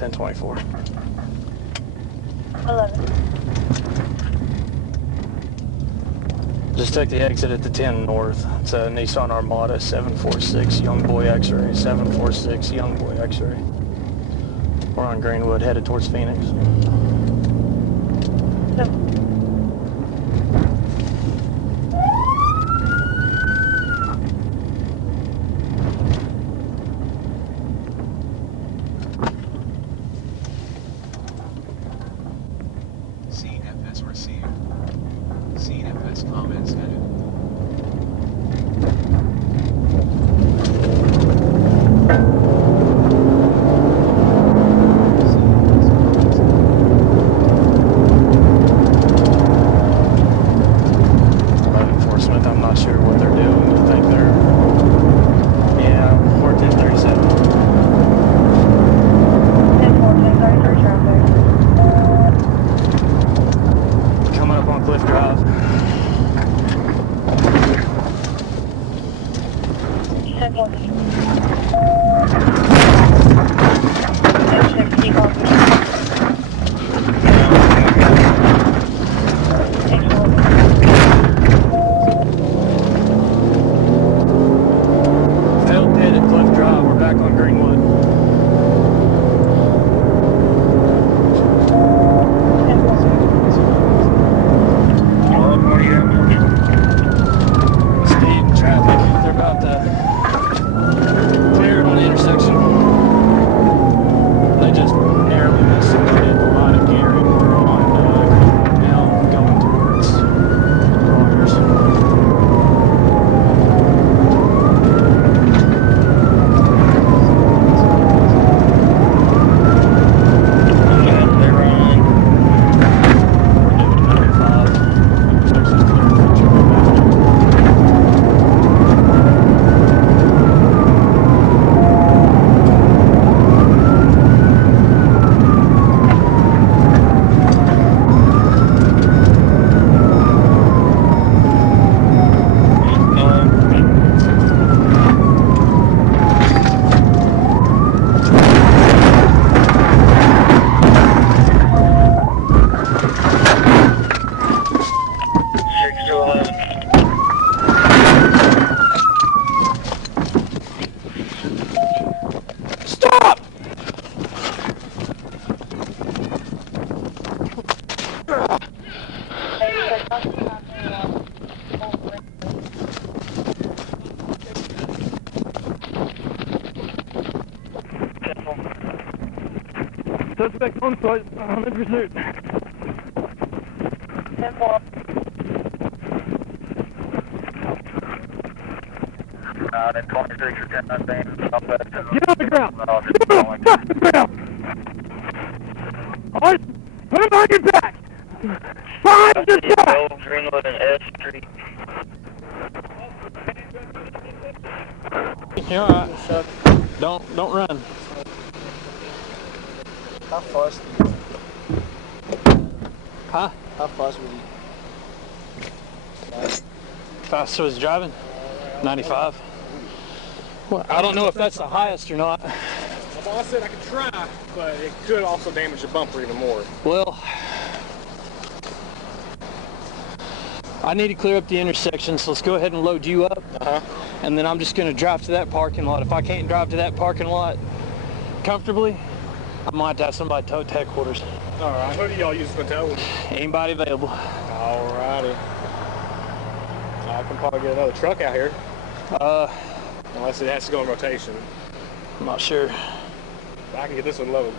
1024. 11. Just took the exit at the 10 north. It's a Nissan Armada 746 Young Boy X-Ray, 746 Young Boy X-Ray. We're on Greenwood, headed towards Phoenix. CFS received. CFS comments headed. I'm not sure what they're doing. I think they're, yeah, we're 1037. 10-4, 10-33 traffic. Coming up on Cliff Drive. 10-4. H60 coffee. Stop! Suspect on site, in pursuit. 10-4. Then 26 or 10, I think. Get on the ground! Get on the ground! Alright, put him on your back! Find the back! Greenwood and S Street. You're alright. Don't run. How fast? Huh? How fast was he? Fast was driving? 95. Well, I don't know if that's the highest or not. Well, I said I could try, but it could also damage the bumper even more. Well, I need to clear up the intersection, so let's go ahead and load you up. And then I'm just going to drive to that parking lot. If I can't drive to that parking lot comfortably, I might have somebody tow to headquarters. All right. Who do y'all use for tow? Anybody available? All righty. I can probably get another truck out here. Unless it has to go in rotation. I'm not sure. I can get this one loaded.